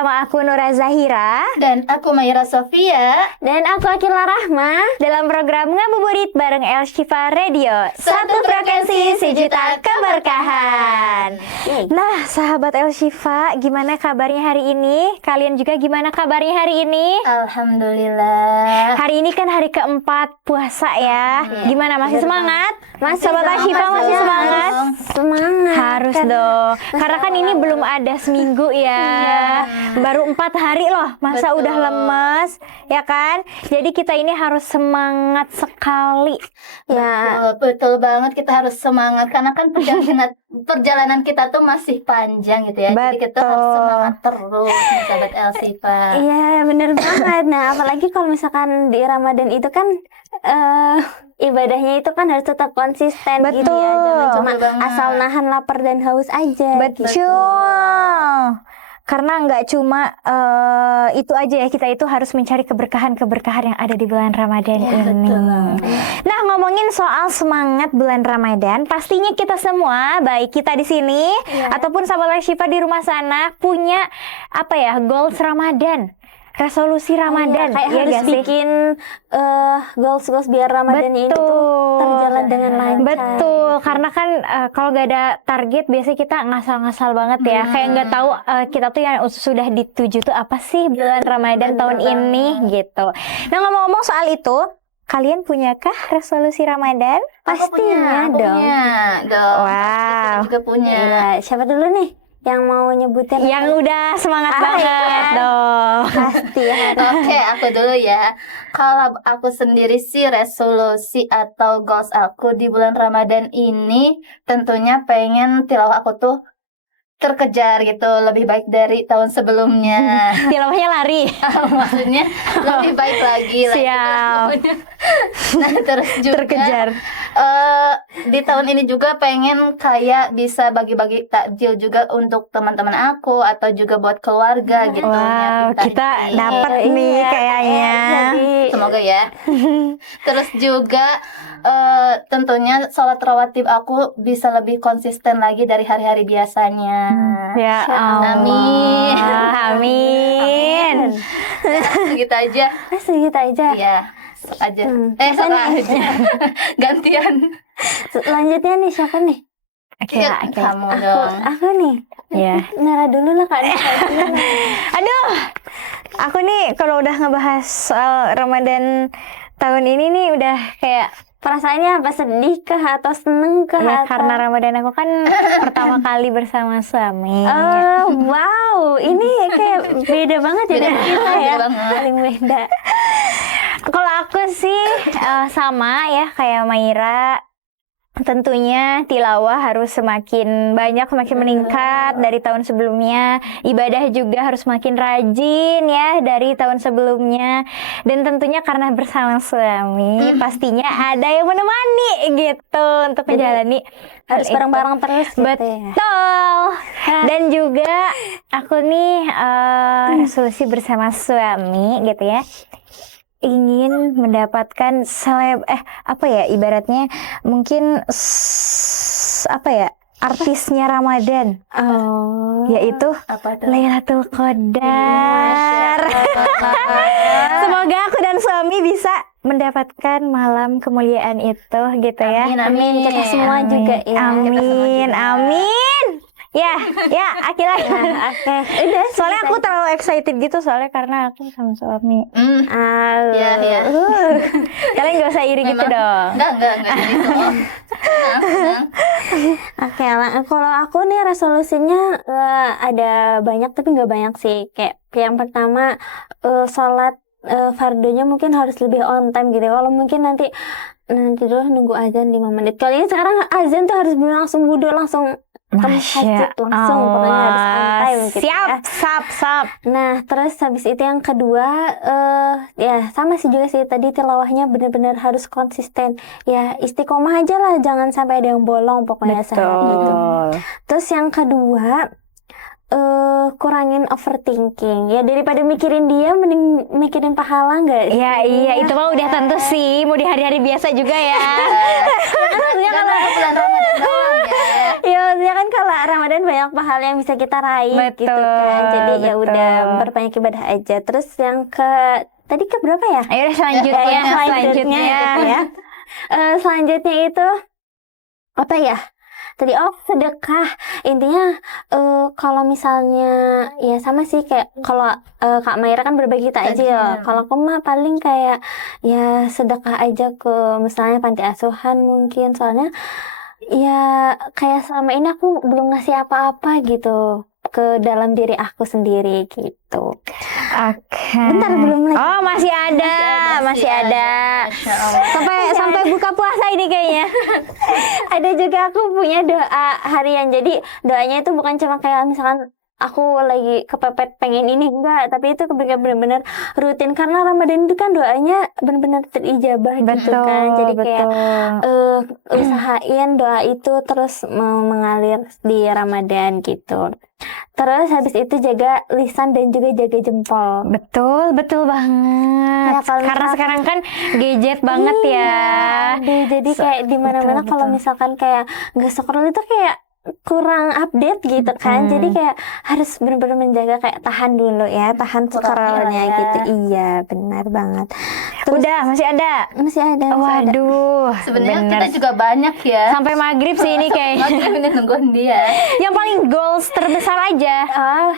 bersama aku Nura Zahira. Dan aku Maira Sofia. Dan aku Akila Rahma. Dalam program Ngabuburit bareng El Shifa Radio. Satu frekuensi, sejuta keberkahan. Nah, sahabat El Shifa, gimana kabarnya hari ini? Kalian juga gimana kabarnya hari ini? Alhamdulillah. Hari ini kan hari keempat puasa ya. Gimana, masih semangat? Sahabat El Shifa masih semangat? Semangat. Harus dong. Karena kan ini belum ada seminggu ya. Baru 4 hari loh. Masa Betul. udah lemes, ya kan? Jadi kita ini harus semangat sekali. Ya, Betul banget, kita harus semangat karena kan perjalanan kita tuh masih panjang gitu ya. Jadi kita harus Betul. semangat terus, sahabat El Shifa. iya bener banget. Nah, apalagi kalau misalkan di Ramadan itu kan ibadahnya itu kan harus tetap konsisten gitu Betul. ya. Jangan cuma Betul banget. asal nahan lapar dan haus aja. Betul. Karena nggak cuma itu aja ya, kita itu harus mencari keberkahan-keberkahan yang ada di bulan Ramadan ini. betul. Nah, ngomongin soal semangat bulan Ramadan, pastinya kita semua, baik kita di sini ataupun sahabat El Shifa di rumah sana, punya apa ya, goals Ramadan, resolusi Ramadan, Kayak ya harus nggak sih? bikin goals biar Ramadannya itu tuh terjalan dengan lancar. Betul, karena kan kalau gak ada target biasanya kita ngasal-ngasal banget ya. Kayak nggak tahu kita tuh yang sudah dituju tuh apa sih bulan Ramadan tahun ini gitu. Nah, ngomong-ngomong soal itu, kalian punyakah resolusi Ramadan? Aku punya, Pastinya dong. dong. Wow. Kita juga punya. Iya, siapa dulu nih yang mau nyebutin? Yang udah semangat banget iya. dong. Pasti ya. Oke, aku dulu ya. Kalau aku sendiri sih resolusi atau goals aku di bulan Ramadan ini tentunya pengen tilawah aku tuh terkejar gitu, lebih baik dari tahun sebelumnya. Tilawahnya lari. Maksudnya lebih baik lagi lah. Siap. Nah, terus juga Terkejar. di tahun ini juga pengen kayak bisa bagi-bagi takjil juga untuk teman-teman aku atau juga buat keluarga gitu. Wow, Nyiapin kita takjil. dapat nih kayaknya. Semoga ya. Terus juga tentunya sholat rawatib aku bisa lebih konsisten lagi dari hari-hari biasanya. Ya Allah. Amin. Amin. Segitu aja. Segitu aja. Iya, aja. Salah aja. Gantian. Selanjutnya nih siapa nih? Akila. Kamu dong. Aku nih. Ya. Nara dulu lah Kak. Aduh, aku nih kalau udah ngebahas soal Ramadan tahun ini nih udah kayak Perasaannya apa, sedih kah atau seneng kah? ya, atau... karena Ramadan aku kan pertama kali bersama suami. Oh, wow, ini kayak beda banget ya dari kita ya. Beda banget. Paling beda. Kalau aku sih sama ya kayak Maira. Tentunya tilawah harus semakin banyak, semakin meningkat dari tahun sebelumnya. Ibadah juga harus makin rajin ya dari tahun sebelumnya. Dan tentunya karena bersama suami, pastinya ada yang menemani gitu untuk menjalani Harus hal itu. bareng-bareng terus gitu ya. Betul. Dan juga aku nih resolusi bersama suami gitu ya, ingin mendapatkan apa ya, ibaratnya mungkin apa ya, artisnya Ramadan, Oh. yaitu Apa tuh? Lailatul Qadar. Semoga aku dan suami bisa mendapatkan malam kemuliaan itu gitu ya. Amin, Amin, kita semua Amin. juga ya. Amin, amin. Ya, Akila. Oke, udah. Soalnya aku terlalu excited gitu soalnya karena aku sama suami. Iya, iya. Kalian gak usah iri gitu Memang. dong. Enggak gitu. Tenang. Oke, kalau aku nih resolusinya ada banyak tapi nggak banyak sih. Kayak yang pertama sholat fardunya mungkin harus lebih on time gitu. Kalau mungkin nanti dulu nunggu azan 5 menit. Kalau ini sekarang azan tuh harus langsung wudhu, langsung Masya langsung pokoknya harus on time gitu Siap, ya. sap. Nah, terus habis itu yang kedua, ya sama sih juga sih tadi tilawahnya benar-benar harus konsisten. Ya istiqomah aja lah, jangan sampai ada yang bolong pokoknya sehari itu. Betul. Terus yang kedua, kurangin overthinking ya, daripada mikirin dia mending mikirin pahala nggak sih? Ya iya, itu mah udah tentu sih, mau di hari-hari biasa juga ya. Maksudnya kalau bulan Ramadan doang ya. ya maksudnya kan kalau Ramadan banyak pahala yang bisa kita raih gitu kan, jadi ya betul. udah berbanyak ibadah aja. Terus yang tadi ke berapa ya? Ayo deh selanjutnya, Ya, selanjutnya. gitu ya. Selanjutnya itu apa ya? Tadi sedekah. Intinya kalau misalnya ya sama sih kayak kalau Kak Maira kan berbagi takjil. Takjil. Kalau aku mah paling kayak ya sedekah aja ke misalnya panti asuhan mungkin. Soalnya ya kayak selama ini aku belum ngasih apa-apa gitu ke dalam diri aku sendiri gitu. Oke. Bentar, belum lagi. Oh, masih ada. Masya Allah. Sampai buka puasa ini kayaknya. Ada juga aku punya doa harian. Jadi doanya itu bukan cuma kayak misalkan aku lagi kepepet pengen ini, enggak, tapi itu benar-benar rutin karena Ramadan itu kan doanya benar-benar terijabah gitu kan. Jadi kayak usahain doa itu terus mengalir di Ramadan gitu. Terus habis itu jaga lisan dan juga jaga jempol. Betul banget. Ya, kalau Karena misal- sekarang kan gadget banget ya. Aduh, jadi kayak di mana-mana betul, kalau betul. misalkan kayak nggak scroll itu kayak kurang update gitu kan. Jadi kayak harus benar-benar menjaga kayak tahan dulu ya, tahan scrollnya ya. gitu. Iya, benar banget. Terus Udah, masih ada. masih ada. Waduh. Sebenarnya bener. kita juga banyak ya. Sampai maghrib sih ini kayaknya. Ini nungguin dia. Yang paling goals terbesar aja.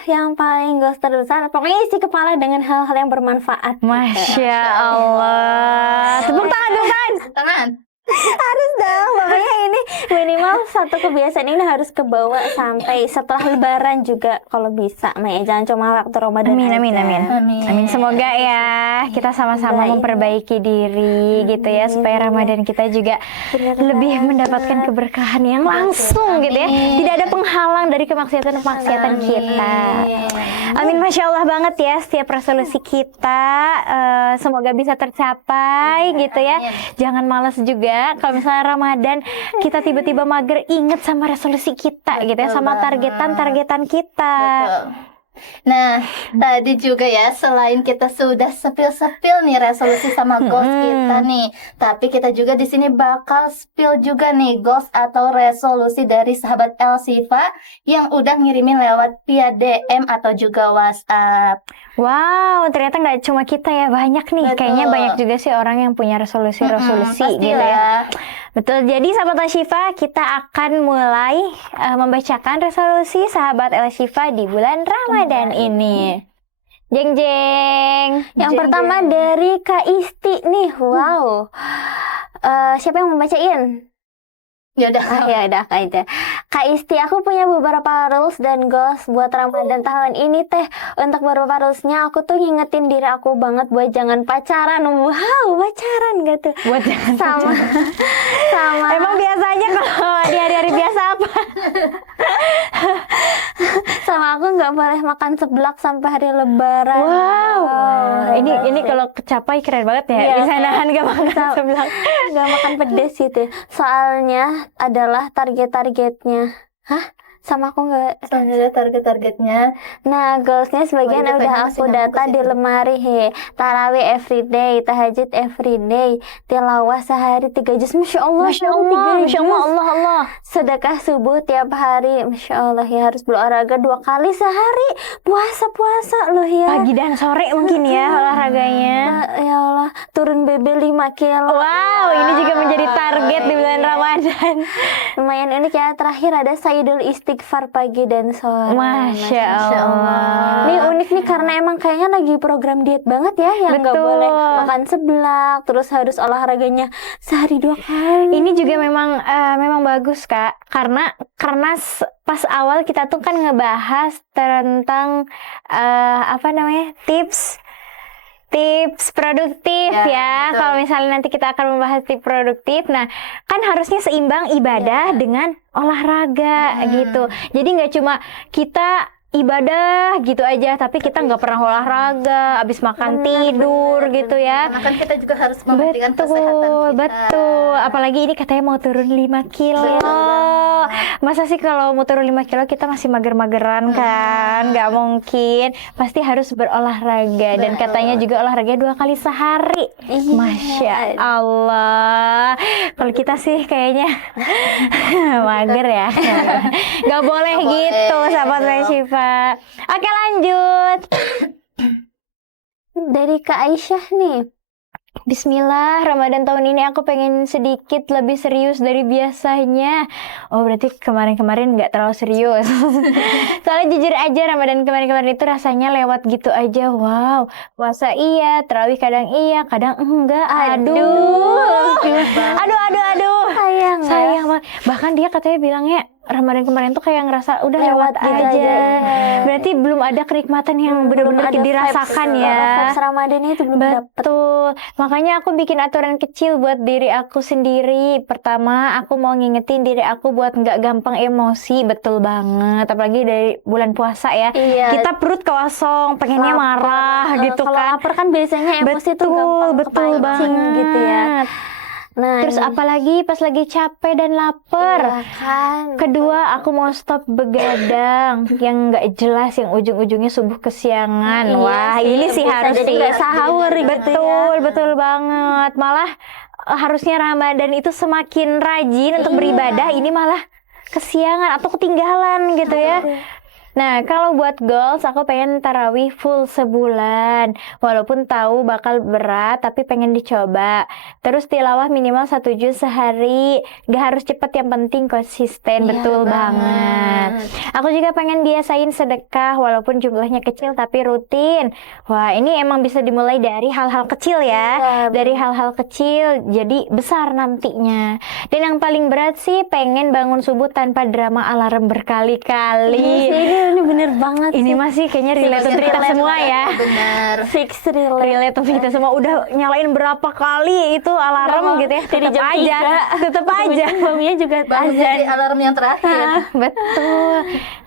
Yang paling goals terbesar pokoknya isi kepala dengan hal-hal yang bermanfaat. Masya Allah. Tepuk tangan, tepuk tangan. Tangan. Harus dong, pokoknya ini minimal satu kebiasaan ini harus kebawa sampai setelah Lebaran juga kalau bisa. Maya jangan cuma waktu Ramadan Amin, aja. amin, amin. Amin. Amin. Semoga ya kita sama-sama Baik. memperbaiki diri gitu ya, supaya Ramadan kita juga Bener lebih banget. mendapatkan keberkahan yang langsung gitu ya. Amin. Tidak ada penghalang dari kemaksiatan-kemaksiatan Amin. kita. Amin, Masya Allah banget ya setiap resolusi kita. Semoga bisa tercapai gitu ya. Amin. Jangan malas juga kalau misalnya Ramadan kita tiba-tiba mager, inget sama resolusi kita gitu ya, Betul sama banget. targetan kita. Betul. Nah, tadi juga ya, selain kita sudah sepil-sepil nih resolusi sama goals kita nih, tapi kita juga di sini bakal spill juga nih goals atau resolusi dari sahabat El Sifa yang udah ngirimin lewat via DM atau juga WhatsApp. Wow, ternyata nggak cuma kita ya, banyak nih. Betul. Kayaknya banyak juga sih orang yang punya resolusi-resolusi Pasti gitu ya. lah. Betul, jadi sahabat El Shifa, kita akan mulai membacakan resolusi sahabat El Shifa di bulan Ramadan ini. Jeng jeng. Yang Jeng, pertama jeng. dari Kak Isti nih. Wow. Siapa yang mau bacain? Ya udah. Ya udah Kak Ida. Kak Isti, aku punya beberapa rules dan goals buat Ramadan tahun ini teh. Untuk beberapa rulesnya aku tuh ngingetin diri aku banget buat jangan pacaran. Wow, pacaran gitu. Buat jangan Sama sama Emang biasanya kalau di hari-hari biasa apa? sama aku nggak boleh makan seblak sampai hari Lebaran. Wow. hebat Ini sih. kalau kecapai keren banget ya. Iya, Bisa nahan gak makan Sa- sebelah. nggak makan pedes gitu. Soalnya adalah targetnya. Hah? Sama aku nggak. Selanjutnya target-targetnya. Nah, goalsnya sebagian Oh, itu udah tadi aku masih nyambung data ke di situ. lemari he. Tarawih everyday, tahajud everyday, tilawah sehari 3 juz. Masya Allah, Masya Allah, 3 Masya Allah, juz. Allah, Allah. Sedekah subuh tiap hari. Masya Allah ya, harus berolahraga 2 kali sehari. Puasa loh ya. Pagi dan sore mungkin ya olahraganya. Ya Allah, turun BB 5 kilo. Wow, ini juga menjadi target di bulan Ramadan. Lumayan unik ya. Terakhir ada Sayyidul Istighfar pagi dan sore. Masya Allah. Ini unik nih karena emang kayaknya lagi program diet banget ya, yang nggak Betul. boleh makan seblak, terus harus olahraganya sehari 2 kali. Ini juga memang bagus Kak, karena pas awal kita tuh kan ngebahas tentang tips produktif ya. betul. Kalau misalnya nanti kita akan membahas tips produktif, nah kan harusnya seimbang ibadah dengan olahraga gitu. Jadi nggak cuma kita ibadah gitu aja, tapi kita nggak pernah olahraga, abis makan tidur gitu ya. Karena kan kita juga harus mementingkan kesehatan kita. Betul. Apalagi ini katanya mau turun 5 kilo. Masa sih kalau mau turun 5 kilo kita masih mager-mageran kan? Nggak mungkin. Pasti harus berolahraga. Dan katanya juga olahraga 2 kali sehari. Masya Allah. Kalau kita sih kayaknya mager ya. Nggak boleh gitu, sahabat Syifa. Oke, lanjut. Dari Kak Aisyah nih. Bismillah, Ramadan tahun ini aku pengen sedikit lebih serius dari biasanya. Oh, berarti kemarin-kemarin nggak terlalu serius. Soalnya jujur aja, Ramadan kemarin-kemarin itu rasanya lewat gitu aja. Wow, puasa iya, tarawih kadang iya, kadang enggak. Aduh. Sayang banget. Bahkan dia katanya bilangnya Ramadan kemarin tuh kayak ngerasa udah lewat gitu aja. Berarti belum ada kenikmatan yang benar-benar dirasakan ya. Vibes Ramadan itu belum dapet. Betul. Makanya aku bikin aturan kecil buat diri aku sendiri. Pertama, aku mau ngingetin diri aku buat nggak gampang emosi. Betul banget. Apalagi dari bulan puasa ya. Iya. Kita perut kosong, pengennya marah gitu Kalau kan. lapar kan biasanya emosi tuh gampang betul kepancing banget gitu ya. Nah, Terus ini- apalagi pas lagi capek dan lapar. Iya kan. Kedua, aku mau stop begadang yang nggak jelas, yang ujung-ujungnya subuh kesiangan. Iya Wah, ini sih bisa harus jadi sih. nggak sahur gitu ya. Betul banget. Malah harusnya Ramadan itu semakin rajin untuk beribadah, ini malah kesiangan atau ketinggalan gitu ya. Nah, kalau buat goals, aku pengen tarawih full sebulan. Walaupun tahu bakal berat, tapi pengen dicoba. Terus tilawah minimal 1 juz sehari. Gak harus cepet, yang penting konsisten. Betul banget. Aku juga pengen biasain sedekah, walaupun jumlahnya kecil, tapi rutin. Wah, ini emang bisa dimulai dari hal-hal kecil ya. Dari hal-hal kecil, jadi besar nantinya. Dan yang paling berat sih, pengen bangun subuh tanpa drama alarm berkali-kali. Ini bener banget Ini sih. masih kayaknya relate untuk kita semua ya. Benar. Fix relate. Relate untuk kita semua. Udah nyalain berapa kali itu alarm gitu ya. Dari Tetap jam aja. 3. Tetap aja. Bangunnya juga Bangun azan. jadi alarm yang terakhir. Betul.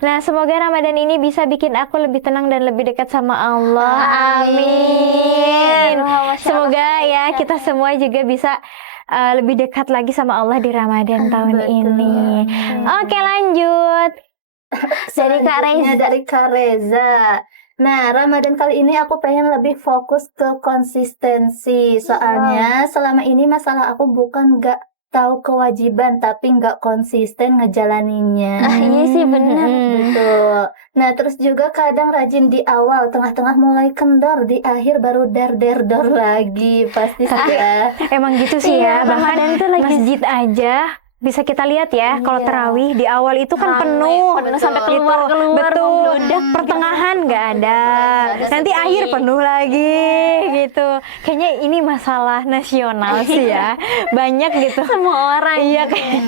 Nah, semoga Ramadan ini bisa bikin aku lebih tenang dan lebih dekat sama Allah. Amin. Semoga ya kita semua juga bisa lebih dekat lagi sama Allah di Ramadan tahun ini. Oke, lanjut. Dari Kak Selanjutnya dari Kak Reza. Nah, Ramadan kali ini aku pengen lebih fokus ke konsistensi. Soalnya selama ini masalah aku bukan nggak tahu kewajiban, tapi nggak konsisten ngejalaninnya. Iya sih bener. Betul. Nah, terus juga kadang rajin di awal, tengah-tengah mulai kendor, di akhir baru dar-der-dor lagi. Pasti sih ya. Emang gitu sih Iya, ya. Bahkan Ramadan tuh lagi- masjid aja bisa kita lihat ya, kalau terawih di awal itu kan penuh sampai gitu. keluar Betul. membludak. Pertengahan nggak ada, nanti sepi. akhir penuh lagi gitu. Kayaknya ini masalah nasional sih ya, banyak gitu. Semua orang. Iya kan.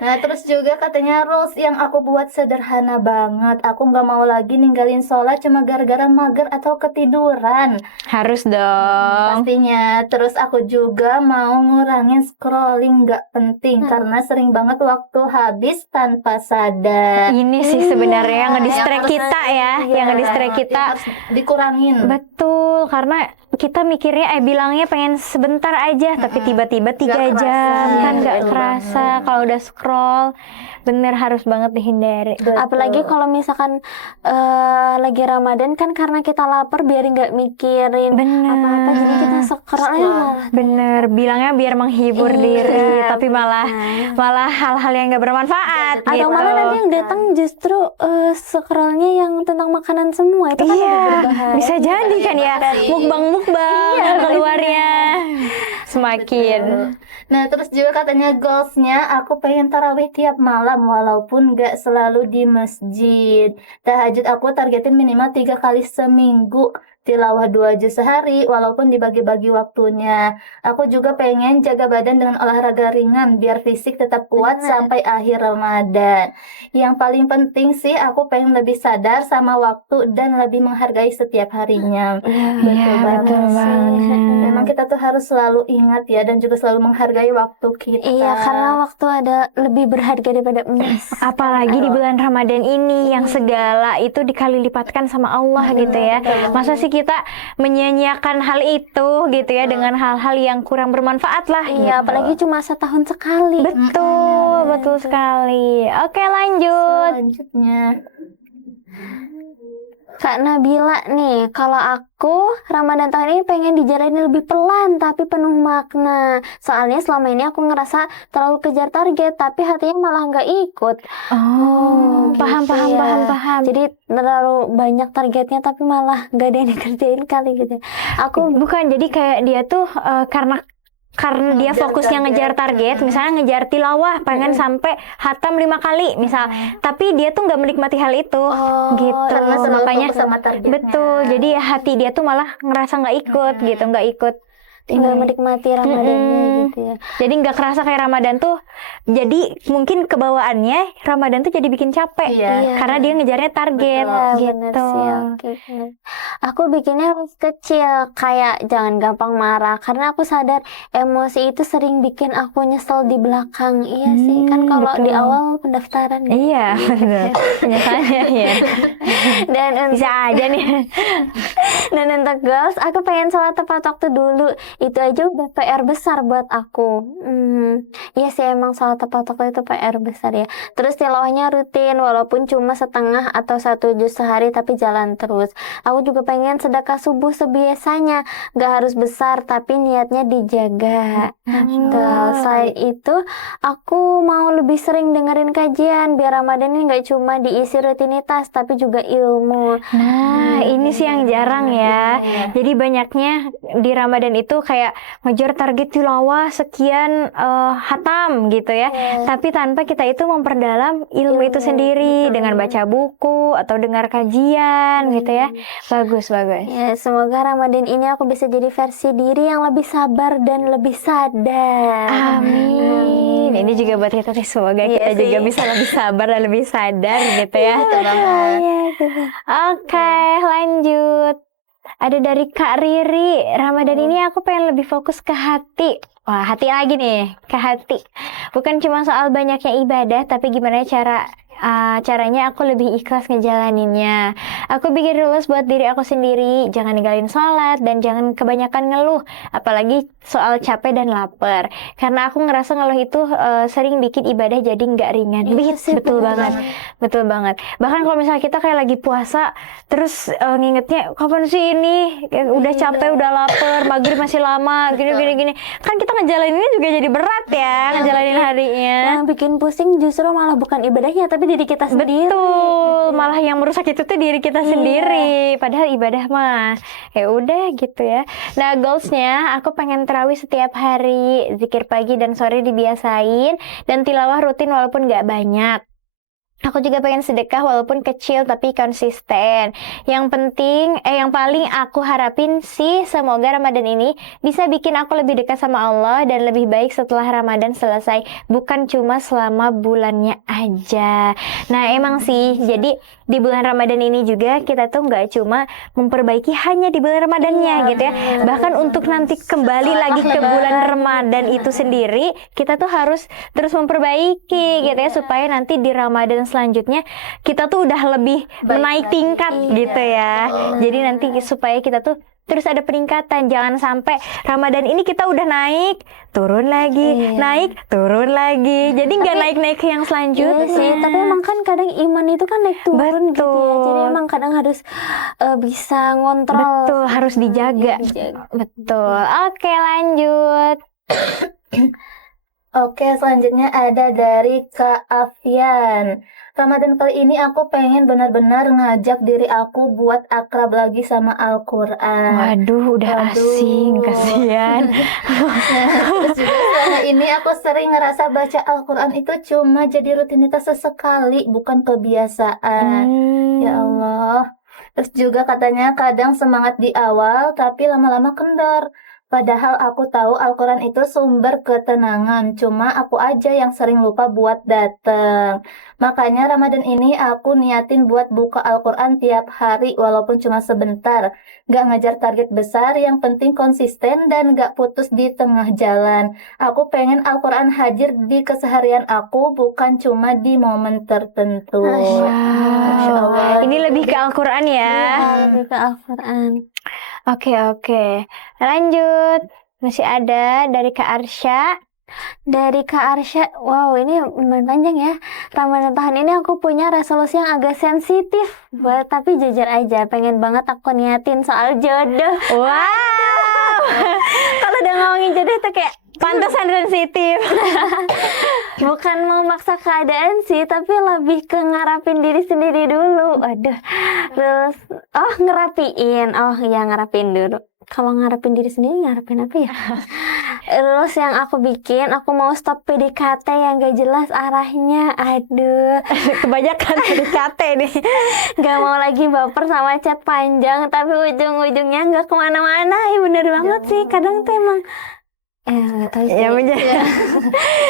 Nah, terus juga katanya rules yang aku buat sederhana banget. Aku nggak mau lagi ninggalin sholat cuma gara-gara mager atau ketiduran. Harus dong. Pastinya. Terus aku juga mau ngurangin scrolling nggak penting karena sering banget waktu habis tanpa sadar. Ini sih sebenarnya yang ngedistract Yang kita ya, yang ngedistract Yang kita. harus dikurangin. Betul, karena kita mikirnya bilangnya pengen sebentar aja, tapi tiba-tiba 3 kerasa. jam kan Iya, nggak betul kerasa. Kalau udah scroll, bener harus banget dihindari. Apalagi kalau misalkan lagi Ramadan kan karena kita lapar biar nggak mikirin Bener. apa-apa jadi kita scroll aja malah. Bener, bilangnya biar menghibur Iya, diri, tapi benar. malah hal-hal yang nggak bermanfaat Atau gitu. malah nanti yang datang justru scrollnya yang tentang makanan semua itu kan Iya, lebih berbahaya. bisa jadi kan ya, sih. mukbang keluarnya semakin. Nah, terus juga katanya goalsnya aku pengen tarawih tiap malam walaupun nggak selalu di masjid. Tahajud aku targetin minimal 3 kali seminggu. tilawah 2 juz sehari walaupun dibagi-bagi waktunya. Aku juga pengen jaga badan dengan olahraga ringan biar fisik tetap kuat sampai akhir Ramadan. Yang paling penting sih aku pengen lebih sadar sama waktu dan lebih menghargai setiap harinya. Betul Iya, banget betul sih. banget. Memang kita tuh harus selalu ingat ya dan juga selalu menghargai waktu kita. Iya, karena waktu ada lebih berharga daripada emas. Apalagi di bulan Ramadan ini yang segala itu dikali lipatkan sama Allah gitu ya. Masa sih kita menyia-nyiakan hal itu gitu ya dengan hal-hal yang kurang bermanfaat lah gitu. Iya, apalagi cuma setahun sekali. Betul, betul sekali. Oke, lanjut. Selanjutnya, Kak Nabila nih, kalau aku Ramadan tahun ini pengen dijalani lebih pelan tapi penuh makna. Soalnya selama ini aku ngerasa terlalu kejar target tapi hatinya malah nggak ikut. Oh, gitu paham, paham, ya. paham, paham. Jadi terlalu banyak targetnya tapi malah nggak ada yang dikerjain kali gitu. Aku Bukan, jadi kayak dia tuh karena dia Ngejar fokusnya target. ngejar target, misalnya ngejar tilawah, pengen sampai hatam 5 kali, misal. Tapi dia tuh nggak menikmati hal itu, gitu. karena terlalu Makanya fokus sama targetnya. betul. Jadi ya hati dia tuh malah ngerasa nggak ikut, gitu, nggak ikut. nggak menikmati Ramadannya gitu ya. Jadi nggak kerasa kayak Ramadan tuh. Jadi mungkin kebawaannya Ramadan tuh jadi bikin capek, Iya. karena dia ngejarnya target, Iya, bener gitu. sih, oke, bener. Aku bikinnya harus kecil, kayak jangan gampang marah, karena aku sadar emosi itu sering bikin aku nyesel di belakang. Iya sih, kan kalau di betul. awal pendaftaran. Iya, bener. Penyesalannya ya. Dan Bisa aja nih. dan untuk goals, aku pengen sholat tepat waktu dulu. Itu aja udah PR besar buat aku. Iya sih, emang sholat tepat waktu itu PR besar ya. Terus tilawahnya rutin, walaupun cuma setengah atau 1 juz sehari, tapi jalan terus. Aku juga pengen sedekah subuh sebiasanya, gak harus besar, tapi niatnya dijaga. Tuh, selain itu, aku mau lebih sering dengerin kajian, biar Ramadan ini gak cuma diisi rutinitas, tapi juga ilmu. Nah, ini sih yang jarang ya. Jadi banyaknya di Ramadan itu kayak ngejar target tilawah sekian hatam gitu ya. Tapi tanpa kita itu memperdalam ilmu itu sendiri dengan baca buku atau dengar kajian gitu ya. Bagus, bagus. Ya, semoga Ramadan ini aku bisa jadi versi diri yang lebih sabar dan lebih sadar. Amin. Ini juga buat kita sih, semoga Iya kita sih. juga bisa lebih sabar dan lebih sadar gitu ya. Betul banget. Iya, gitu. Oke, lanjut. Ada dari Kak Riri. Ramadan ini aku pengen lebih fokus ke hati. Wah, hati lagi nih, ke hati. Bukan cuma soal banyaknya ibadah, tapi gimana caranya aku lebih ikhlas ngejalaninnya. Aku bikin rules buat diri aku sendiri, jangan ninggalin sholat dan jangan kebanyakan ngeluh, apalagi soal capek dan lapar. Karena aku ngerasa ngeluh itu sering bikin ibadah jadi nggak ringan. Iya sih, Betul bener banget, betul banget. Bahkan kalau misalnya kita kayak lagi puasa, terus ngingetnya kapan sih ini, udah capek, udah lapar, maghrib masih lama, gini. Kan kita ngejalaninnya juga jadi berat ya, ngejalanin harinya. Yang bikin pusing justru malah bukan ibadahnya, tapi diri kita sendiri. Betul, malah yang merusak itu tuh diri kita sendiri. Padahal ibadah mah ya udah gitu ya. Nah, goalsnya aku pengen tarawih setiap hari, zikir pagi dan sore dibiasain, dan tilawah rutin walaupun nggak banyak. Aku juga pengen sedekah walaupun kecil tapi konsisten. Yang paling aku harapin sih semoga Ramadan ini bisa bikin aku lebih dekat sama Allah dan lebih baik setelah Ramadan selesai, bukan cuma selama bulannya aja. Nah, emang sih, jadi di bulan Ramadan ini juga kita tuh nggak cuma memperbaiki hanya di bulan Ramadannya gitu ya. Bahkan untuk nanti kembali lagi ke bulan Ramadan itu sendiri, kita tuh harus terus memperbaiki gitu ya, supaya nanti di Ramadan selanjutnya kita tuh udah lebih menaik tingkat gitu ya. Jadi nanti supaya kita tuh terus ada peningkatan, jangan sampai Ramadan ini kita udah naik, turun lagi, naik, turun lagi. Jadi nggak naik-naik ke yang selanjutnya. Iya sih, tapi emang kan kadang iman itu kan naik turun gitu ya. Betul. Jadi emang kadang harus bisa ngontrol. Betul, harus dijaga. Betul. Oke, lanjut. Oke, selanjutnya ada dari Kak Afian. Ramadan kali ini aku pengen benar-benar ngajak diri aku buat akrab lagi sama Al-Quran. Waduh, udah asing, kasihan. Terus juga selama ini aku sering ngerasa baca Al-Quran itu cuma jadi rutinitas sesekali, bukan kebiasaan. Ya Allah. Terus juga katanya kadang semangat di awal tapi lama-lama kendor. Padahal aku tahu Al-Quran itu sumber ketenangan, cuma aku aja yang sering lupa buat datang. Makanya Ramadan ini aku niatin buat buka Al-Quran tiap hari walaupun cuma sebentar. Gak ngejar target besar, yang penting konsisten dan gak putus di tengah jalan. Aku pengen Al-Quran hadir di keseharian aku, bukan cuma di momen tertentu. Masya Wow, Allah. ini lebih ke Al-Quran ya. Iya, lebih ke Al-Quran. Oke. Lanjut. Masih ada dari Kak Arsya. Dari Kak Arsya, wow ini lumayan panjang ya. Ramadan tahun ini aku punya resolusi yang agak sensitif, tapi jujur aja pengen banget aku niatin soal jodoh. Wow. Kalau udah ngomongin jodoh tuh kayak Pantesan sensitif. bukan mau maksa keadaan sih, tapi lebih ke ngarapin diri sendiri dulu. Waduh, terus ngerapiin dulu. Kalau ngarepin diri sendiri ngarepin apa ya? Terus yang aku bikin, aku mau stop PDKT yang gak jelas arahnya. Aduh, Kebanyakan PDKT nih. gak mau lagi baper sama chat panjang, tapi ujung-ujungnya gak kemana-mana. Bener banget sih, kadang tuh emang gak tahu sih. Ya menjadi.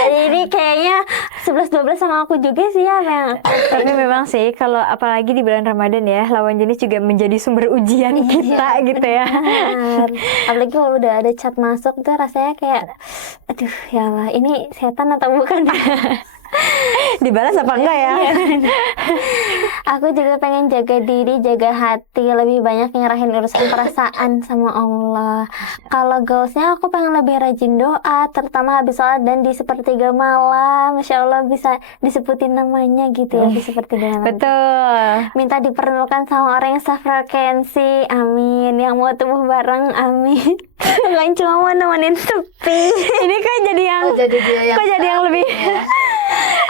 Jadi kayaknya 11-12 sama aku juga sih ya yang Tapi memang sih kalau apalagi di bulan Ramadan ya, lawan jenis juga menjadi sumber ujian kita gitu ya. benar. Apalagi kalau udah ada chat masuk tuh rasanya kayak aduh ya Allah, ini setan atau bukan? Dibalas apa enggak ya? Aku juga pengen jaga diri, jaga hati, lebih banyak nyerahin urusan perasaan sama Allah. Kalau goalsnya aku pengen lebih rajin doa, terutama habis sholat dan di sepertiga malam. Masya Allah bisa disebutin namanya gitu ya, di sepertiga malam. Betul. Minta dipertemukan sama orang yang sefrekuensi, amin. Yang mau tumbuh bareng, amin. Bukan cuma mau nemenin sepi. Ini kan jadi yang Oh, jadi dia yang kok jadi yang lebih ya.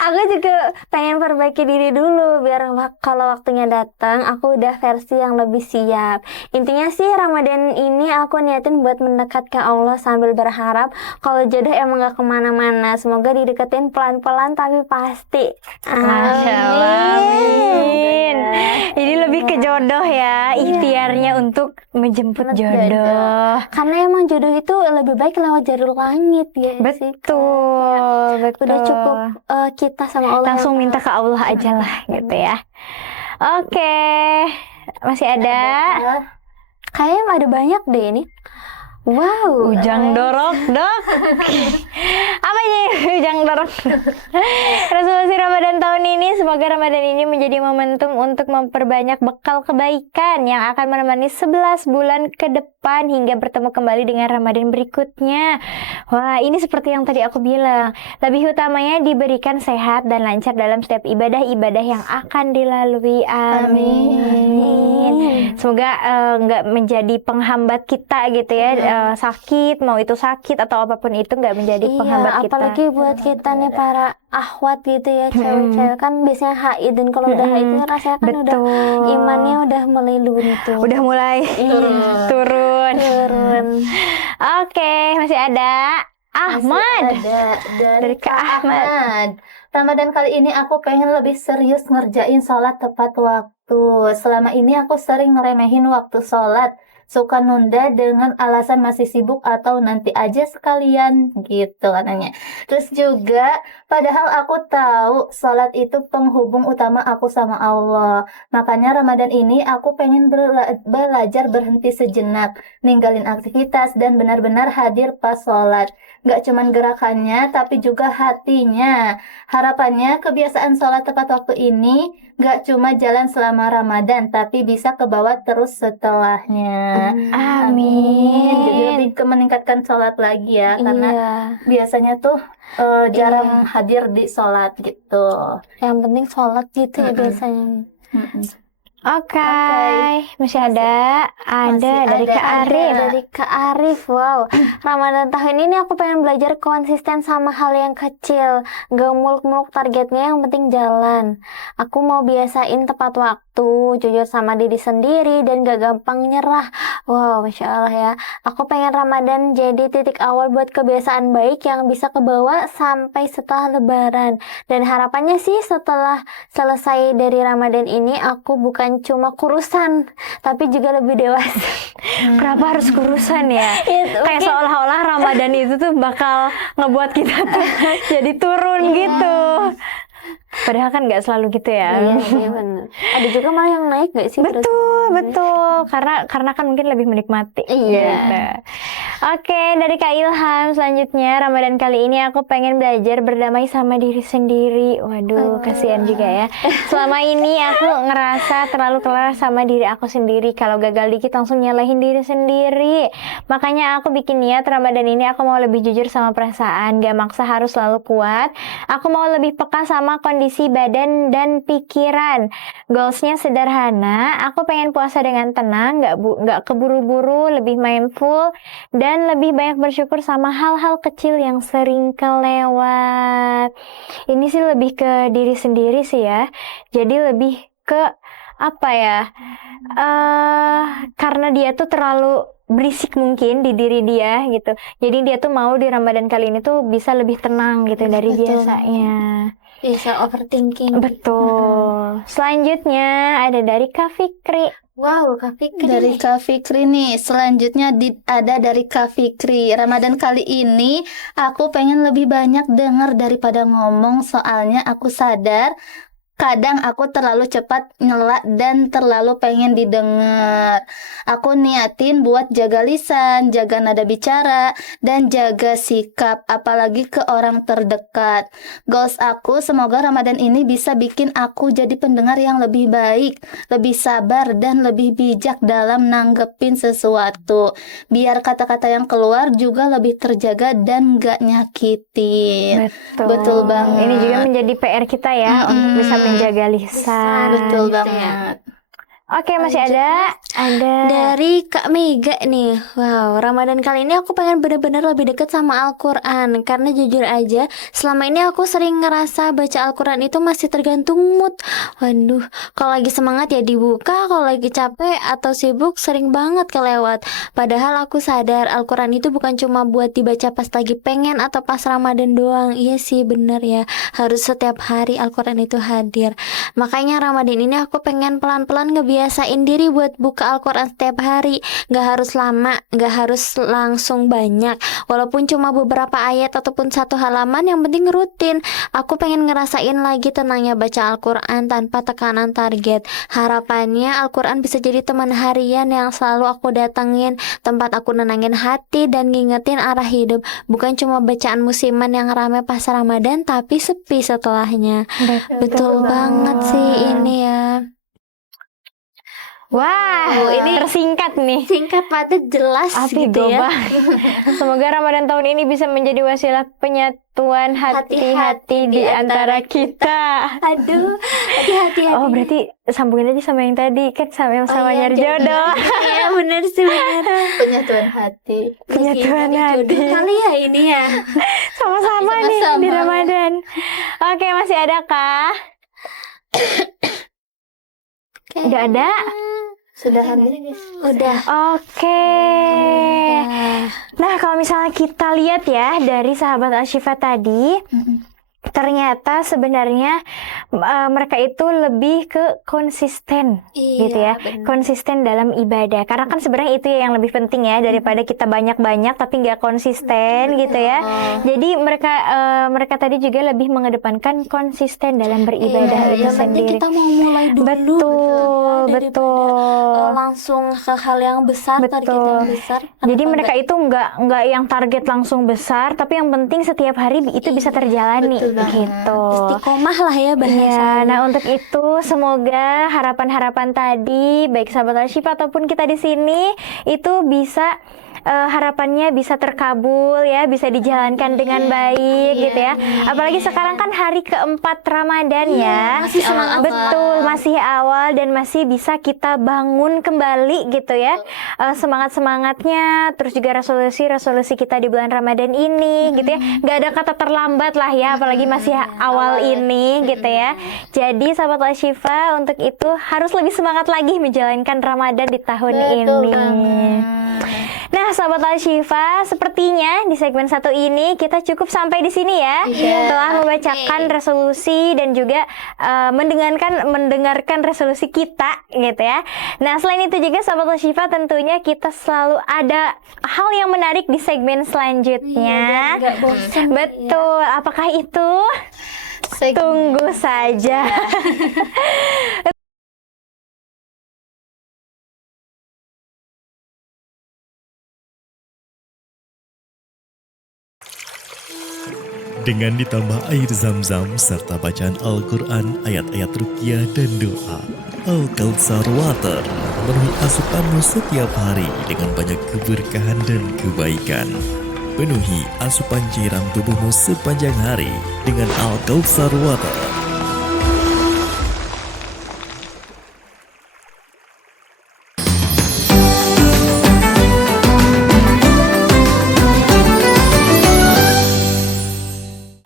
Aku juga pengen perbaiki diri dulu biar kalau waktunya datang aku udah versi yang lebih siap. Intinya sih Ramadan ini aku niatin buat mendekat ke Allah sambil berharap kalau jodoh emang gak kemana-mana. Semoga dideketin pelan-pelan tapi pasti. Masya Allah, amin. Ini lebih ke jodoh ya, ikhtiarnya untuk menjemput jodoh. Karena emang jodoh itu lebih baik lewat jalur langit ya sih, Kak. Betul. Udah cukup kita sama Allah Langsung yang minta ke Allah aja lah gitu ya. Oke, masih ada kayaknya ada banyak deh ini. Wow, Ujang dorok dok. Apa sih Ujang dorok? Resolusi Ramadan tahun ini, semoga Ramadan ini menjadi momentum untuk memperbanyak bekal kebaikan yang akan menemani 11 bulan ke depan hingga bertemu kembali dengan Ramadan berikutnya. Wah, ini seperti yang tadi aku bilang, lebih utamanya diberikan sehat dan lancar dalam setiap ibadah-ibadah yang akan dilalui. Amin. Semoga nggak menjadi penghambat kita gitu ya. Sakit, mau itu sakit atau apapun itu nggak menjadi penghambat kita. Apalagi buat kita nih para ahwat gitu ya, cewek-cewek kan biasnya haid, dan kalau udah haid itu rasanya kan udah imannya udah mulai luntur. Udah mulai turun. Oke, masih ada Ahmad. Masih ada Dari dari Kak Kak Ahmad. Ramadan kali ini aku pengen lebih serius ngerjain sholat tepat waktu. Selama ini aku sering ngeremehin waktu sholat, suka nunda dengan alasan masih sibuk atau nanti aja sekalian gitu katanya. Terus juga padahal aku tahu sholat itu penghubung utama aku sama Allah. Makanya Ramadan ini aku pengen belajar berhenti sejenak, ninggalin aktivitas dan benar-benar hadir pas sholat. Gak cuman gerakannya tapi juga hatinya. Harapannya kebiasaan sholat tepat waktu ini gak cuma jalan selama Ramadan tapi bisa ke bawah terus setelahnya. Amin. Jadi lebih ke meningkatkan sholat lagi ya, karena Iya. biasanya tuh jarang hadir di sholat gitu. Yang penting sholat gitu ya biasanya. Oke, masih ada dari ada, Kak Arif. Dari Kak Arif, wow. Ramadan tahun ini aku pengen belajar konsisten sama hal yang kecil. Gak muluk-muluk targetnya, yang penting jalan. Aku mau biasain tepat waktu waktu, jujur sama diri sendiri, dan gak gampang nyerah. Wow, Masya Allah ya. Aku pengen Ramadan jadi titik awal buat kebiasaan baik yang bisa kebawa sampai setelah Lebaran. Dan harapannya sih setelah selesai dari Ramadan ini, aku bukan cuma kurusan, tapi juga lebih dewasa. Kenapa harus kurusan ya? Itu Kayak mungkin- seolah-olah Ramadan itu tuh bakal ngebuat kita tuh jadi turun gitu. Padahal kan nggak selalu gitu ya. Iya, benar. Ada juga malah yang naik gak sih? Betul. Karena kan mungkin lebih menikmati. Iya. Gitu. Oke, dari Kak Ilham selanjutnya, Ramadan kali ini aku pengen belajar berdamai sama diri sendiri. Waduh, kasihan juga ya. Selama ini aku ngerasa terlalu keras sama diri aku sendiri. Kalau gagal dikit langsung nyalahin diri sendiri. Makanya aku bikin niat Ramadan ini aku mau lebih jujur sama perasaan. Gak maksa harus selalu kuat. Aku mau lebih peka sama kondisi badan dan pikiran. Goalsnya sederhana. Aku pengen puasa dengan tenang, nggak keburu-buru, lebih mindful, dan lebih banyak bersyukur sama hal-hal kecil yang sering kelewat. Ini sih lebih ke diri sendiri sih ya. Jadi lebih ke apa ya? Karena dia tuh terlalu berisik mungkin di diri dia gitu. Jadi dia tuh mau di Ramadan kali ini tuh bisa lebih tenang gitu dari Betul. biasanya. Bisa overthinking. Betul. Selanjutnya ada dari Kak Fikri. Wow, Kak Fikri. Dari Kak Fikri nih, selanjutnya ada dari Kak Fikri. Ramadan kali ini aku pengen lebih banyak dengar daripada ngomong, soalnya aku sadar kadang aku terlalu cepat nyela dan terlalu pengen didengar. Aku niatin buat jaga lisan, jaga nada bicara, dan jaga sikap, apalagi ke orang terdekat. Goals aku semoga Ramadan ini bisa bikin aku jadi pendengar yang lebih baik, lebih sabar, dan lebih bijak dalam nanggepin sesuatu. Biar kata-kata yang keluar juga lebih terjaga dan gak nyakitin. Betul banget. Ini juga menjadi PR kita ya untuk bisa menjaga lisan. Betul gitu ya. banget. Oke, masih ada Dari Kak Mega nih. Wow, Ramadan kali ini aku pengen bener-bener lebih deket sama Al-Quran. Karena jujur aja, selama ini aku sering ngerasa baca Al-Quran itu masih tergantung mood. Waduh, kalau lagi semangat ya dibuka, kalau lagi capek atau sibuk sering banget kelewat. Padahal aku sadar Al-Quran itu bukan cuma buat dibaca pas lagi pengen atau pas Ramadan doang. Iya sih, bener ya. Harus setiap hari Al-Quran itu hadir. Makanya Ramadan ini aku pengen pelan-pelan ngebiasain diri buat buka Al-Quran setiap hari. Gak harus lama, gak harus langsung banyak. Walaupun cuma beberapa ayat ataupun satu halaman, yang penting rutin. Aku pengen ngerasain lagi tenangnya baca Al-Quran tanpa tekanan target. Harapannya Al-Quran bisa jadi teman harian yang selalu aku datengin, tempat aku nenangin hati dan ngingetin arah hidup. Bukan cuma bacaan musiman yang rame pas Ramadan, tapi sepi setelahnya. Betul banget sih ini ya. Wah, ini tersingkat nih. Singkat padat jelas Api gitu ya. gobah. Semoga Ramadan tahun ini bisa menjadi wasilah penyatuan hati-hati di antara kita. Aduh, hati-hati. Oh, berarti sambungin aja sama yang tadi kan sama iya, nyari jodoh. Iya, bener sih, bener. Penyatuan hati. Penyatuan Lagi jodoh hati. kali ya ini ya. Sama-sama nih Sama-sama. di Ramadan. Oke, masih ada kah? Nggak ada? Sudah habis. Udah. Oke. Nah, kalau misalnya kita lihat ya dari sahabat Asyifa tadi, ternyata sebenarnya mereka itu lebih ke konsisten gitu ya, bener. konsisten dalam ibadah. Karena kan sebenarnya itu yang lebih penting ya daripada kita banyak-banyak tapi nggak konsisten gitu ya. Jadi mereka tadi juga lebih mengedepankan konsisten dalam beribadah itu yang penting sendiri. kita mau mulai dulu. Betul, daripada, betul. langsung ke hal yang besar, target Betul. yang besar. Jadi Kenapa mereka itu nggak yang target langsung besar, tapi yang penting setiap hari itu bisa terjalani betul banget. gitu. istiqomah lah ya bahasa. Iya, nah untuk itu semoga harapan-harapan tadi baik sahabat Asyifa ataupun kita di sini itu bisa harapannya bisa terkabul ya, bisa dijalankan dengan baik gitu ya. Apalagi sekarang kan hari keempat Ramadan ya. Masih awal-awal. Betul, masih awal dan masih bisa kita bangun kembali gitu ya. Semangat-semangatnya, terus juga resolusi kita di bulan Ramadan ini gitu ya. Gak ada kata terlambat lah ya, apalagi masih awal ini gitu ya. Jadi sahabat Al-Shifa, untuk itu harus lebih semangat lagi menjalankan Ramadan di tahun ini. Nah, sahabat Al-Shifa, sepertinya di segmen satu ini kita cukup sampai di sini ya. Telah membacakan resolusi dan juga mendengarkan resolusi kita gitu ya. Nah, selain itu juga sahabat Al-Shifa, tentunya kita selalu ada hal yang menarik di segmen selanjutnya. Nggak bosan. Betul, apakah itu? Tunggu saja. Dengan ditambah air zam-zam serta bacaan Al-Quran, ayat-ayat ruqyah dan doa, Al-Kautsar Water memenuhi asupanmu setiap hari dengan banyak keberkahan dan kebaikan. Penuhi asupan cairan tubuhmu sepanjang hari dengan Al-Kautsar Water.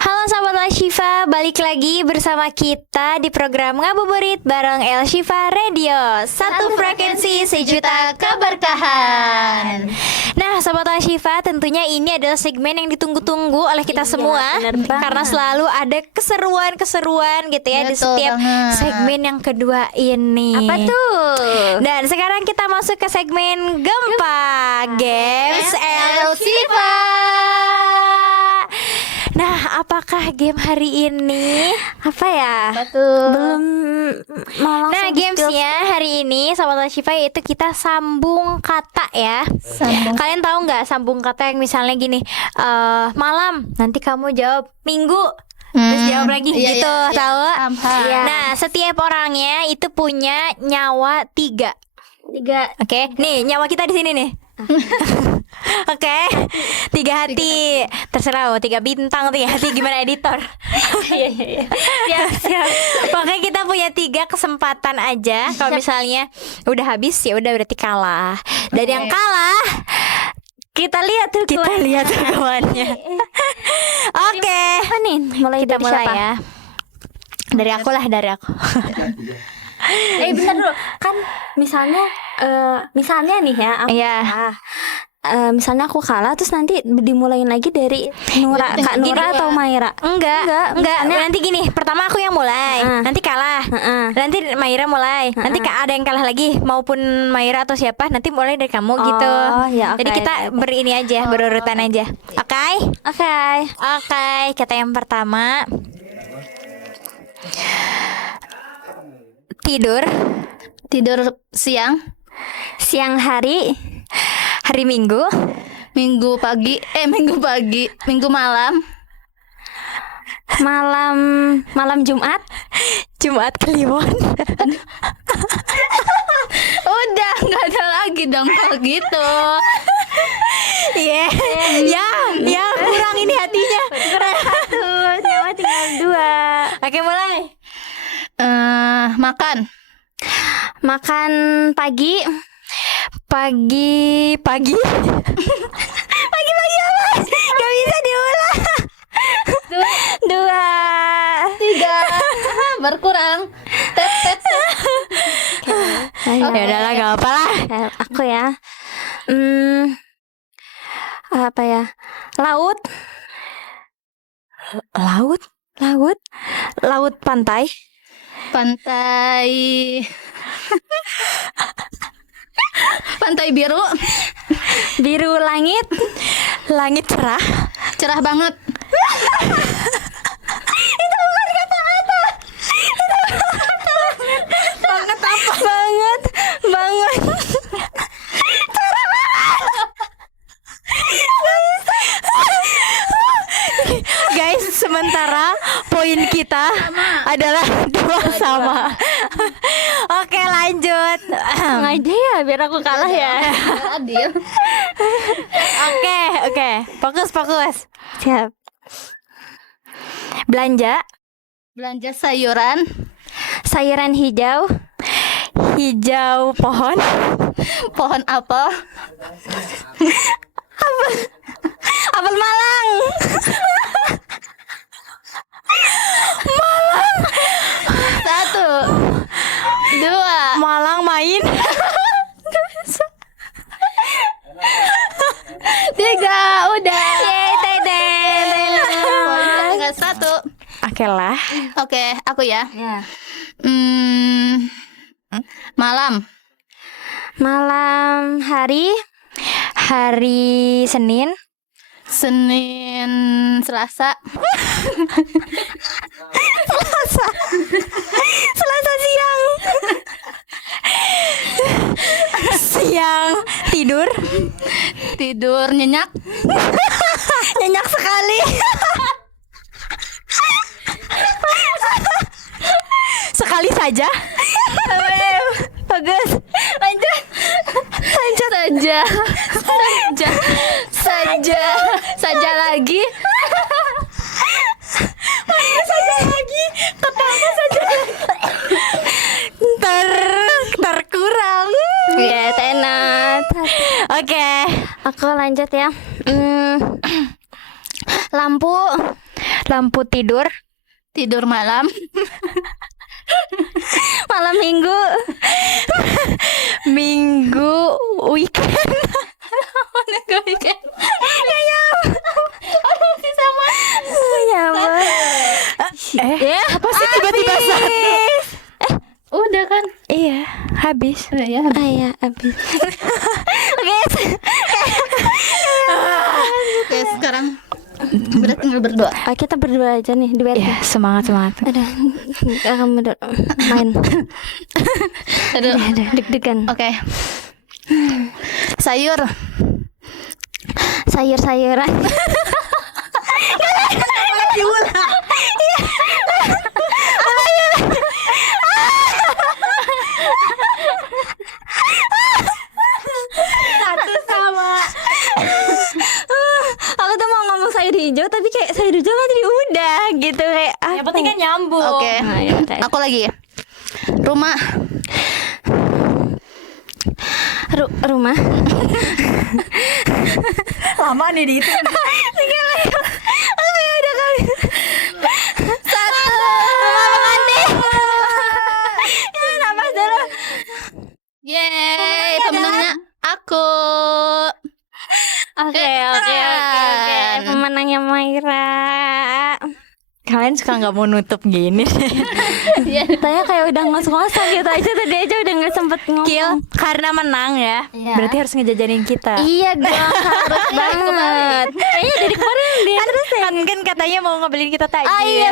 Halo sahabat Al-Shifa, balik lagi bersama kita di program Ngabuburit bareng Al-Shifa Radio. Satu frekuensi sejuta keberkahan. Nah sahabat Al-Shifa, tentunya ini adalah segmen yang ditunggu-tunggu oleh kita semua. bener banget. Karena selalu ada keseruan-keseruan gitu ya di Betul setiap banget. segmen yang kedua ini. Apa tuh? Dan sekarang kita masuk ke segmen Gempa Games Al-Shifa. Nah, apakah game hari ini? Apa ya? Belum mau langsung Nah, gamesnya hari ini Sahabat Al-Shifa yaitu kita sambung kata ya. Kalian tahu nggak sambung kata yang misalnya gini, malam, nanti kamu jawab minggu, terus jawab lagi Iya, gitu, iya, iya. tahu? Iya. Nah, setiap orangnya itu punya nyawa 3. 3. Oke, nih nyawa kita di sini nih. Oke, 3 hati. Terserah mau 3 bintang, 3 hati, gimana editor? Iya. Siap. Pokoknya kita punya 3 kesempatan aja. Kalau misalnya udah habis ya udah berarti kalah. Dan yang kalah kita lihat hukumannya. Oke. Apa nih? Mulai Kita dari mulai siapa? ya. Dari aku. Bentar dulu. Kan misalnya nih ya, aku Iya. kalah. Misalnya aku kalah, terus nanti dimulain lagi dari Nura, Kak Gini, Nura atau Maira? Enggak. misalnya- Nanti gini, pertama aku yang mulai, nanti kalah. Heeh. Nanti Maira mulai, nanti ada yang kalah lagi, maupun Maira atau siapa, nanti mulai dari kamu gitu. Oh, ya, oke, Jadi kita oke. berini aja, berurutan aja. Oke? Oke. Oke, kata yang pertama. Tidur siang, Siang hari, hari Minggu, minggu pagi, minggu malam, malam Jumat, Jumat Kliwon. udah nggak ada lagi dong kalau gitu. Iya. Yang kurang ini hatinya. nyawa tinggal 2. Oke, mulai. Makan pagi, Pagi Pagi apa? Gak bisa diulang. 2. 3 berkurang. Tet. Ya udahlah, gak apa lah. Aku ya. Apa ya? Laut, Laut pantai. Pantai biru, biru langit, Langit cerah. cerah banget. Banget. Guys, sementara poin kita adalah 2 sama. Oke, lanjut. sengaja ya biar aku kalah ya. Adil. Oke. Fokus. Siap. Belanja Belanja sayuran. sayuran hijau pohon, Pohon apel. apel Malang. Satu, dua, Malang main. tiga, udah. Yeay, Teden. Tinggal satu. Oke lah. Oke, aku ya. Ya. Malam. Malam hari Senin. Senin, Selasa. Selasa siang. Siang tidur. Tidur nyenyak. Nyenyak sekali. Sekali saja. Bagus. Lanjut. Saja lagi. Terkurang. Ya, tenat. Oke. Aku lanjut ya. Lampu tidur. Tidur malam. Malam Minggu weekend. Apa sih tiba-tiba satu? Udah kan? Iya, habis. Ya. Ya, abis. Oke, sekarang udah tinggal berdua. Kita berdua aja nih, duet. Ya, semangat. Ada, kamu main. Aduh. Ada deg-degan. Oke. Sayur-sayuran. Aku tuh mau ngomong sayur hijau tapi kayak sayur hijau kan jadi udah gitu kayak Yang penting kan nyambung. Oke. Nah, ya, udah. Aku lagi. Rumah. Rumah. lama nih di itu. Yeay, pemenangnya aku. Oke. Keren. Pemenangnya Maira. Kalian suka nggak mau nutup gini? Tanya kayak udah ngos-ngosan gitu aja, tadi aja udah nggak sempet ngomong. Kill karena menang ya. Iya. Berarti harus ngejajanin kita. Iya dong, harus banget. Kayaknya dari kemarin dia terus ya. Kan katanya mau ngebeliin kita takjil. Ah iya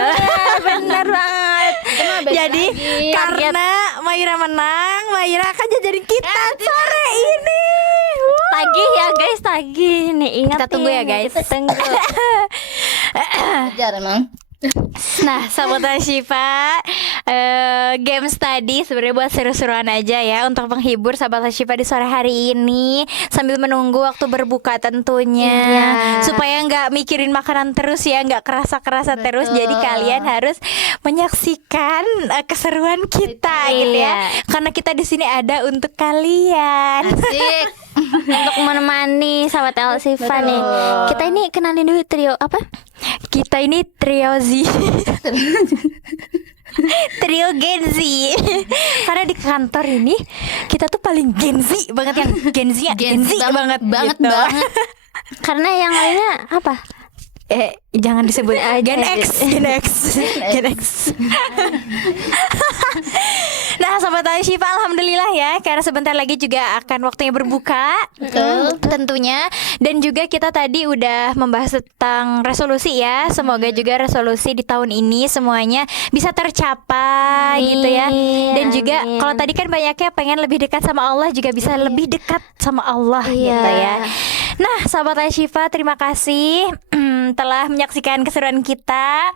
benar banget. Jadi karena Maira menang, Maira akan jajanin kita sore ini. Tagih ya guys, tagih nih, ingat. Kita tunggu ya, guys. Kita tunggu. Ajar emang. Nah, sahabat Syifa, games tadi sebenarnya buat seru-seruan aja ya, untuk menghibur sahabat Syifa di sore hari ini sambil menunggu waktu berbuka tentunya. Iya. Supaya nggak mikirin makanan terus ya, nggak kerasa-kerasa terus. Jadi kalian harus menyaksikan keseruan kita gitu ya. Karena kita di sini ada untuk kalian. Asik. Untuk menemani sahabat El Sifa nih. Kita ini kenalin dulu trio apa? Kita ini trio Z. Trio Gen Z. Karena di kantor ini kita tuh paling Gen Z banget, yang Gen Z, Gen Z banget gitu. Karena yang lainnya apa? Jangan disebut Gen X. Nah, sahabat Syifa, alhamdulillah ya, karena sebentar lagi juga akan waktunya berbuka. Tentunya. Dan juga kita tadi udah membahas tentang resolusi ya. Semoga juga resolusi di tahun ini semuanya bisa tercapai gitu ya. Dan juga kalau tadi kan banyaknya pengen lebih dekat sama Allah, juga bisa lebih dekat sama Allah gitu ya. Nah, sahabat Syifa, terima kasih telah menyaksikan keseruan kita.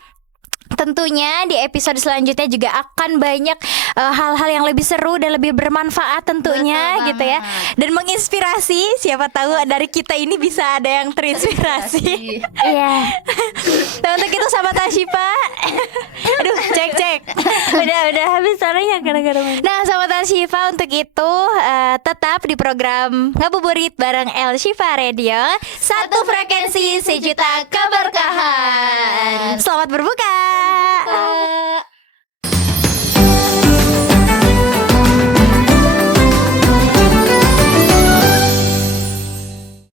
tentunya di episode selanjutnya juga akan banyak hal-hal yang lebih seru dan lebih bermanfaat tentunya Betul gitu ya. banget. Dan menginspirasi, siapa tahu dari kita ini bisa ada yang terinspirasi. Iya. Nah untuk itu sahabat Ashifa, aduh cek. Udah habis suaranya gara-gara main. Nah sahabat Ashifa untuk itu tetap di program Ngabuburit bareng El Shifa Radio. Satu frekuensi sejuta keberkahan. Selamat berbuka.